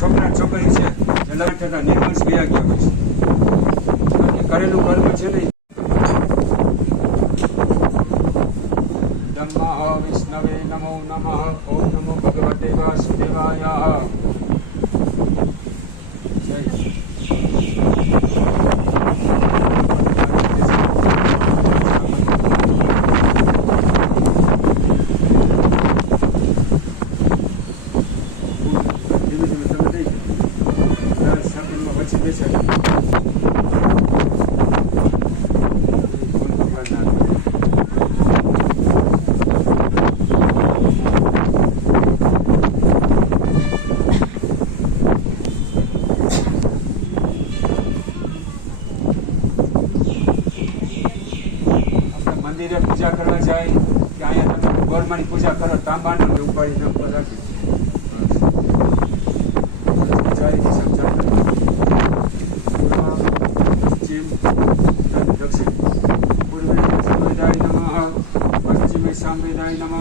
છોકરા છોકરી છે એ લગ્ન થતા નિર્વંશ વયા ગયા હોય છે. કરેલું કર્મ છે ને. ધમ્મઃ વિષ્ણવે નમો નમઃ. ઓમ નમો ભગવતે વાસુદેવાય. મંદિરે પૂજા કરવા જાય કે અહીંયા તમે ગોરમાની પૂજા કરો તાંબાનો ઉપાડીને ઉપર રાખી પશ્ચિમ દક્ષિણ પૂર્વે સર્વેદાય નમઃ. પશ્ચિમે સામવેદાય નમઃ.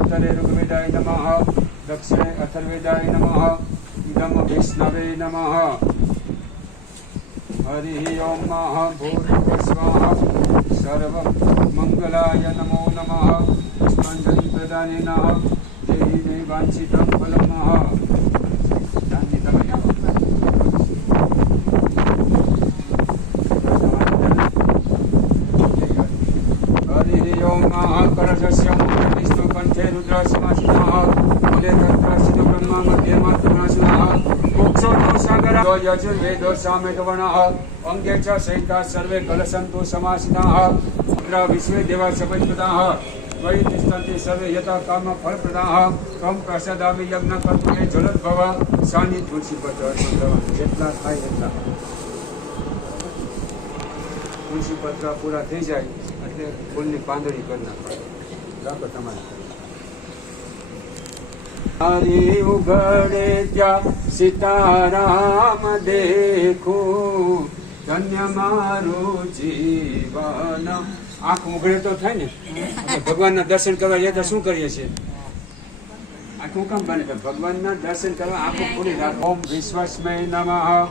ઉત્તરે ઋગ્વેદાય નમઃ. દક્ષિણે અથર્વેદાય નમઃ. ઇદમ વિષ્ણવે નમઃ. હરિ ઓમ ભૂર્ભુવઃ સર્વ મંગલાય નમો નમઃ. પુષ્પાંજલિ પ્રદાનેન દેહી મે વાંછિતં ફલમ. હરિ ઓમ કરજસ્ય વિષ્ણુ કંઠે રુદ્ર સમાસિતઃ મૂલે તત્રાસિતો બ્રહ્મા મધ્ય માતૃનાશનઃ મોક્ષો સાગર યજુર્વેદો સામેતવનઃ અંગે ચ સહિતા સર્વે કલસંતો સમાસિતાઃ વિશ્વે દેવા સપંચપદાઃ ત્વયि તિષ્ઠન્તિ સર્વે યથા કામ ફલપ્રદાઃ ત્વં પ્રસાદામિ યજ્ઞ કર્તુમે જલદ્ભવ સાનિ તુલસીપત્ર. જેટલા થાય એટલા તુલસીપત્ર પૂરા થઈ જાય એટલે ફૂલની પાંદડી કરી નાખો. રાખો તમારે. હરી ઉઘડે ત્યાં સીતારામ દેખું ધન્ય મારું જીવન. આંખ ઉઘડે તો થાય ને. ભગવાનના દર્શન કરવા જતા શું કરીએ છીએ? આંખ કામ બને? ભગવાનના દર્શન કરવા આંખો ખોલી રાખો. ઓમ વિશ્વસ્મય નમઃ.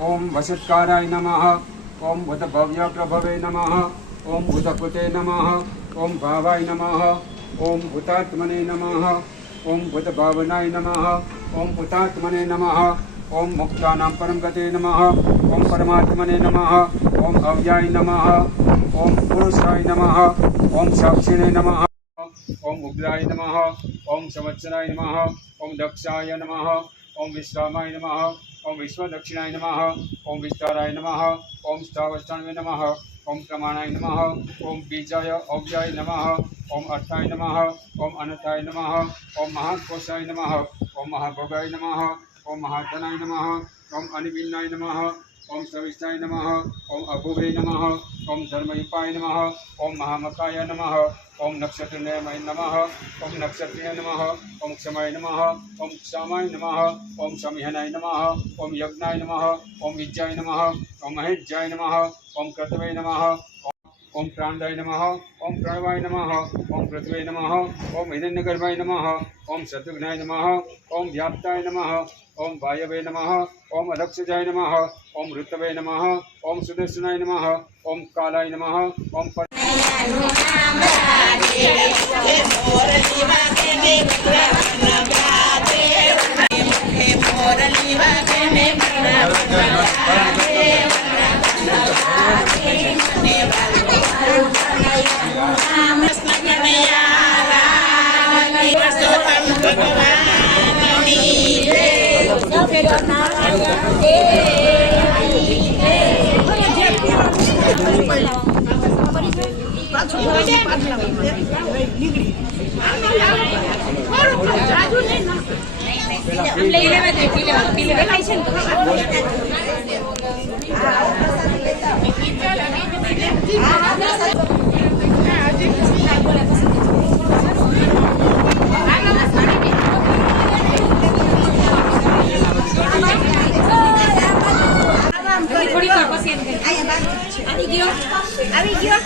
ઓમ વસત્કારાય નમઃ. ઓમ ભૂત ભવ્ય પ્રભવે નમઃ. ઓમ ભૂતકૃતે નમઃ. ઓમ ભાવાય નમઃ. ઓમ ભૂતાત્મને નમઃ. ઓમ ભૂત ભાવનાય નમઃ. ઓમ ભૂતાત્મને નમઃ. ઓમ મુક્તાનાં પરમ ગતે નમઃ. ઓમ પરમાત્મને નમઃ. ઓમ અવ્યાય નમઃ. ઓમ પુરુષાય નમઃ. ઓમ સાક્ષિણે નમઃ. ઓમ ઉગ્રાય નમઃ. ઓમ સંવત્સરાય નમઃ. ઓમ દક્ષાય નમઃ. ઓમ વિશ્રામાય નમઃ. ઓમ વિશ્વદક્ષિણાય નમઃ. ઓમ વિસ્તારાય નમઃ. ઓમ સ્થાવષ્ટાણવે નમઃ. ઓમ પ્રમાણાય નમઃ. ઓમ બીજાય અવ્યાય નમઃ. ઓમ અર્થાય નમઃ. ઓમ અનથાય નમઃ. ઓમ મહાકોશાય નમઃ. ઓમ મહાભોગાય નમઃ. ઓમ મહાધનાય નમઃ. ઓમ અનિવિન્નાય નમઃ. ઓમ સવિષ્ટાય નમઃ. ઓમ અભુવે નમઃ. ઓમ ધર્મયુપાય નમઃ. ઓમ મહામકાય નમઃ. ઓમ નક્ષત્રનયમય નમઃ. ઓમ નક્ષત્રિય નમઃ. ઓમ ક્ષમાય નમઃ. ઓમ ક્ષમાય નમઃ. ઓમ સમિહનાય નમઃ. ઓમ યજ્ઞાય નમઃ. ઓમ વિજ્જાય નમઃ. ઓમ મહેજ્જાય નમઃ. ઓમ કૃતવે નમઃ. ઓમ પ્રાણદાય નમઃ. ઓમ પ્રણવાય નમઃ. ઓમ પૃથ્વે નમઃ. ઓમ હિરણ્યગર્ભાય નમઃ. ઓમ શત્રુઘ્નાય નમઃ. ઓમ વ્યાપ્તાય નમઃ. ઓમ વાયવે નમઃ. ઓમ અદક્ષજાય નમઃ. ઓમ ઋતવે નમઃ. ઓમ સુદર્શનાય નમઃ. ઓમ કાલાય નમઃ. ઓમ આવી ગયો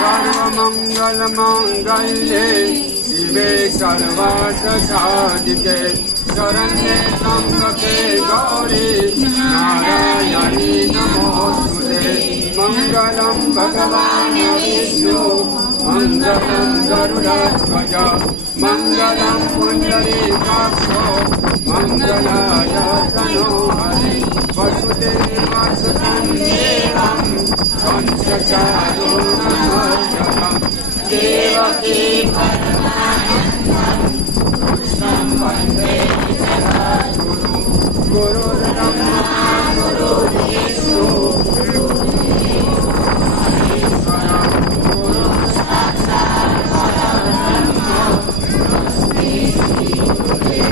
सर्वमंगल मांगल्ये शिवे सर्वार्थ साधिके शरण्ये त्र्यंबके गौरी नारायणी नमोस्तुते मंगलम भगवान विष्णु मंगलम गरुड़ध्वज मंगलम पुंडरीकाक्षो मंगलाय तनोहरि वसुदेवसुतं देवं कंसचारूणमर्दनं देवकी परमानन्दं कृष्णं वन्दे जगद्गुरुं गुरुर्ब्रह्मा गुरुर्विष्णु गुरुर्देवो गुरुः साक्षात् परब्रह्म तस्मै श्री गुरुवे